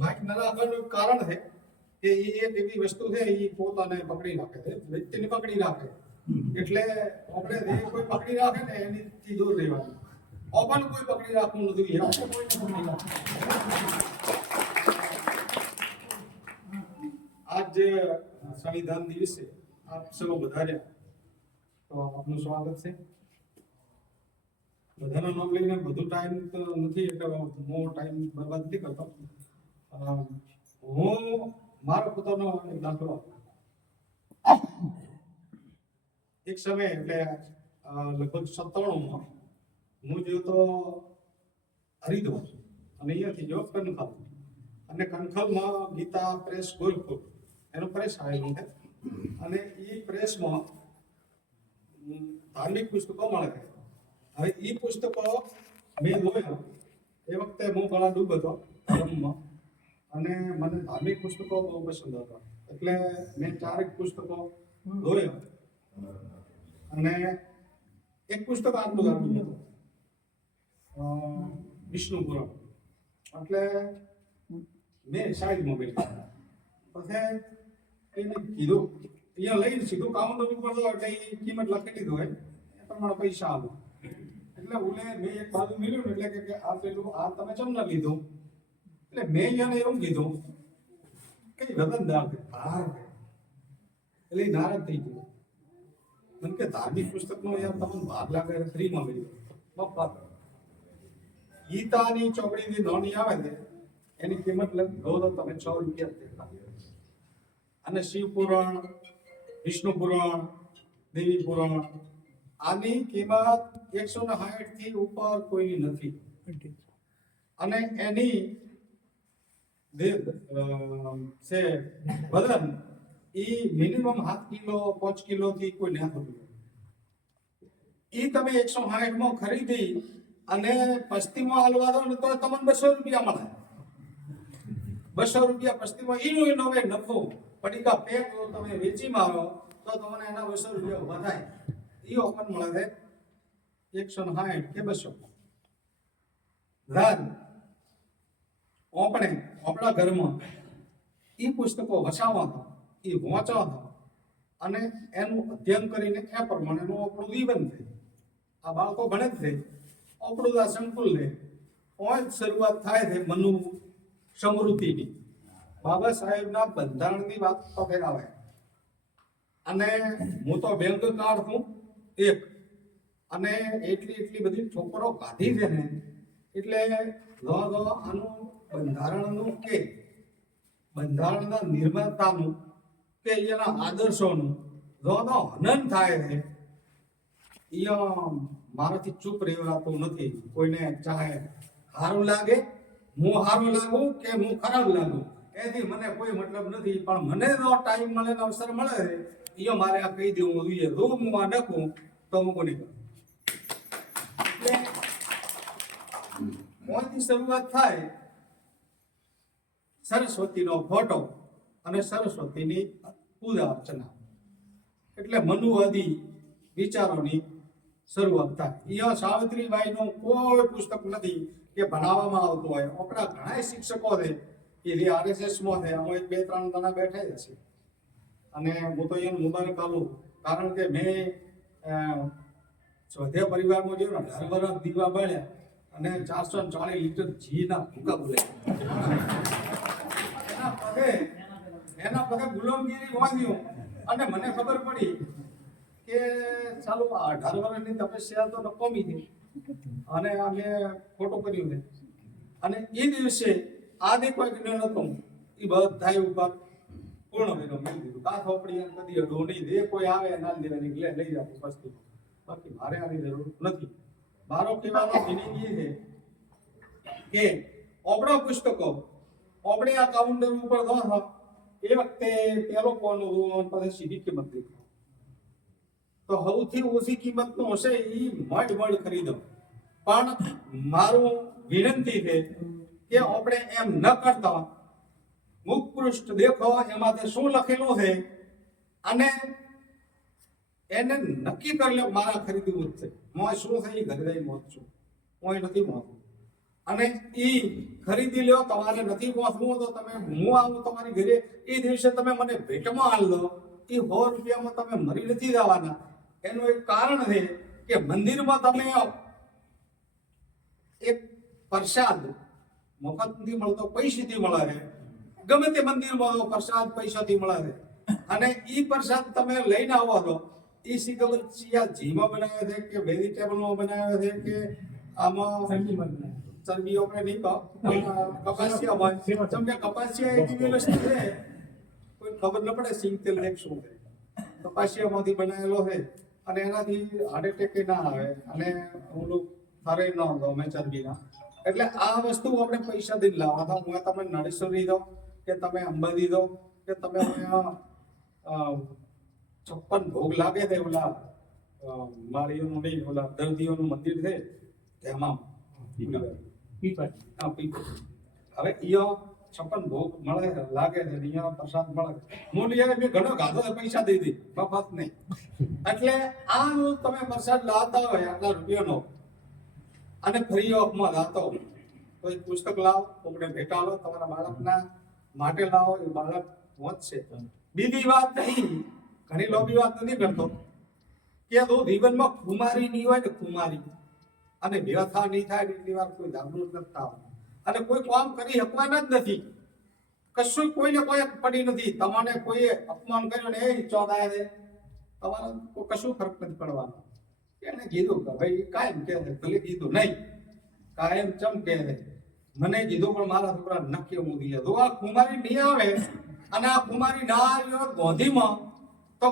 Mike ન રાખવાનું કારણ છે કે એ એક એવી વસ્તુ છે એ પોતાને પકડી રાખે છે, વ્યક્તિને પકડી રાખે, એટલે આપણે જે કોઈ પકડી રાખે ને એનીથી દૂર રહેવાનું. ઓપન કોઈ પકડી રાખવું નથી, આપણે કોઈને પકડી રાખવું. આજ સંવિધાન દિવસે આપ સૌ વધાર્યા તો આપનું સ્વાગત છે. બધાનો નામ લઈને બધું ટાઈમ તો નથી, એટલે હું ટાઈમ બરબાદ નથી કરતો. હું મારો પોતાનો એક દાખલો એક સમય એટલે લગભગ 97માં હું જો તો હરિદ્વાર અને અહીંયાથી જો કનખલ, અને કનખલમાં ગીતા પ્રેસ ગોરખપુર એનો પ્રેસ આવેલું છે, અને એ પ્રેસમાં ધાર્મિક પુસ્તકો મળે છે. હવે એ પુસ્તકો મેં જોયા એ વખતે હું ઘણા ડૂબ હતો ધર્મમાં, અને મને ધાર્મિક પુસ્તકો બહુ પસંદ હતા, એટલે મેં 4 પુસ્તકો જોયા. અને એક પુસ્તક આટલું હતું વિષ્ણુ પુરાણ, એટલે મેં સાઈડમાં બેઠા. પછી એને કીધું અહીંયા લઈને સીધું કાઉન્ટર ઉપર તો એટલે કિંમત લખી દીધું હોય એ પ્રમાણે પૈસા આવો. એટલે ઓલે મેં એક બાજુ મળ્યું ને એટલે કે આ પેલું આ તમે ચમ ના લીધું, એટલે મેં એને એવું કીધું કે વતનદાર છે બહાર, એટલે નારાજ થઈ ગયો. મને કે ધાર્મિક પુસ્તકનો યાર તમને ભાગ લાગે ફ્રીમાં મળ્યું મફત. ગીતાની ચોપડીની નોંધણી આવે છે એની કિંમત લગભગ તો તમે 6 રૂપિયા. અને શિવ પુરાણ, વિષ્ણુ પુરાણ, દેવી પુરાણ આની કિંમત 160 થી ઉપર કોઈની નથી. અને એની જે છે વજન એ મિનિમમ 7 કિલો 5 કિલો થી કોઈ ના થતું. એ તમે 160માં ખરીદી અને પસ્તીમાં હાલવા દો ને તો તમને 200 રૂપિયા મળે. 200 રૂપિયા પસ્તીમાં એનું એનો નફો પડીકા પેક તમે વેચી મારો તો તમને એના 200 રૂપિયા ઉભા થાય. એ ઓફર મળે છે 160 કે 200. રાજ આપણે આપણા ઘરમાં એ પુસ્તકો વસાવા હતા, એ વાંચવા હતા, અને એનું અધ્યયન કરીને એ પ્રમાણેનું આપણું જીવન છે. આ બાળકો ભણે જ છે, આપણું આ સંકુલ છે. કોઈ શરૂઆત થાય છે મનુ સમૃદ્ધિની. બાબા સાહેબના બંધારણની વાત તો આવે, અને હું તો બેંક કાર્ડ છું એક, અને એટલી બધી છોકરો કાઢી છે ને, એટલે આનું બંધારણનું કે બંધારણના નિર્માતાનું કે એના આદર્શોનું હનન થાય છે. મારાથી ચૂપ રહેવાતું નથી. કોઈને ચાહે સારું લાગે, હું સારું લાગુ કે હું ખરાબ લાગુ એથી મને કોઈ મતલબ નથી, પણ મને જો ટાઈમ મળે ને અવસર મળે એ મારે આ કહી દેવું જોઈએ. જો હું આ ડકું તો હું કોની કરું. મોંથી શરૂઆત થાય સરસ્વતીનો ફોટો અને સરસ્વતીની પૂજા અર્ચના, એટલે મનુવાદી વિચારોની શરૂઆત થાય. અહીંયા સાવિત્રીબાઈનું કોઈ પુસ્તક નથી કે ભણાવવામાં આવતું હોય. આપણા ઘણા શિક્ષકો છે કે જે RSSમાં છે, આમાં 2-3 જણા બેઠા જ છે, અને હું તો એને મુબારક આપું, કારણ કે મેં સ્વધ્યા પરિવારમાં જોયું ને 18 વર્ષ દીવા બાળ્યા અને 440 લીટર ઘીના ભૂકા બોલાય. એના પગે ગુલામગીરી વાંચ્યું અને મને ખબર પડી કે ચાલો 18 વર્ષની તપસ્યા તો નકોમી છે, અને અમે ખોટું કર્યું છે. અને એ દિવસે આદિ કોઈ જ્ઞાન હતું એ બધા ઉપર પૂર્ણ વિરામ મેળવી દીધું. કા થોપડી કદી અડો નહીં, જે કોઈ આવે ના દેવાની લઈ જવું વસ્તુ, બાકી મારે આની જરૂર નથી. મારો કહેવાનો મિનિંગ એ છે કે આપણા પુસ્તકો આપણે આ કાઉન્ટર ઉપર દો એ વખતે પેલો કોનો પછી સીધી કિંમત દેખો તો સૌથી ઓછી કિંમતનું હશે એ મળ ખરીદો. પણ મારું વિનંતી છે કે આપણે એમ ન કરતા મુખપૃષ્ઠ દેખો એમાંથી શું લખેલું છે અને એને નક્કી કરી લો મારા ખરીદવું જ છે. મોય શું છે એ ઘરે જઈને મોત છું, મોય નથી મોતું. અને ઈ ખરીદી લ્યો. તમારે નથી પહોંચવું તો તમે હું આવું તમારી ઘરે એ દિવસે તમે મને ભેટમાં આલ દો. એ 100 રૂપિયામાં તમે મરી નથી જવાના. એનું એક કારણ છે કે મંદિરમાં તમે એક પ્રસાદ મફત નથી મળતો, પૈસાથી મળે છે. ગમે તે મંદિરમાં પ્રસાદ પૈસાથી મળે છે. અને ઈ પ્રસાદ તમે લઈને આવો છો, ઈ શી ખબર ચિયા ઘીમાં બનાવે છે કે વેજીટેબલમાં બનાવે છે કે આમાં ચરબી આપણે નહીં કહો, કપાસિયામાં. જેમ કે કપાસિયા એક એવી વસ્તુ છે કોઈ ખબર ન પડે સિંગ તેલ એક શું છે. કપાસિયામાંથી બનાવેલો છે અને એનાથી હાર્ટ એટેક ના આવે અને ઓલું થારે ન ગમે ચરબીના. એટલે આ વસ્તુ આપણે પૈસા દઈને લાવવા હતા. હું તમે નળેશ્વરી દો કે તમે અંબાજી દો કે તમે 56 ભોગ લાગે છે ઓલા માળીઓનું નહીં, ઓલા દર્દીઓનું મંદિર છે તેમાં હવે ઈયો 56 ભોગ મળે લાગે છે, અહીંયા પ્રસાદ મળે. મૂલ્ય મેં ઘણો ગાધો પૈસા દઈ દી મફત નહીં. એટલે આ તમે પ્રસાદ લાવતા હોય આટલા રૂપિયાનો અને ફ્રી ઓફમાં લાવતો કોઈ પુસ્તક લાવો, કોઈને ભેટા લો, તમારા બાળકના માટે લાવો, એ બાળક વાંચશે. બીજી વાત નહીં, ઘણી લોભી વાત નથી કરતો કે તો જીવનમાં ખુમારી નહીં હોય ને ખુમારી અને વ્યથા નહીં થાય એટલી વાર કોઈ જાગૃત નથી થવાનું અને કોઈ કામ કરી શકવાના જ નથી. કશું કોઈને કોઈ પડી નથી. તમને કોઈએ અપમાન કર્યું ને એ ચોદાય છે, તમારે કશું ફરક નથી પડવાનો. એને કીધું કે ભાઈ કાયમ કે ભલે કીધું નહીં, કાયમ ચમ કે મને કીધું પણ મારા છોકરા નક્કી હું દીધું. આ ખુમારી નહીં આવે અને આ ખુમારી ના આવ્યો ગોધીમાં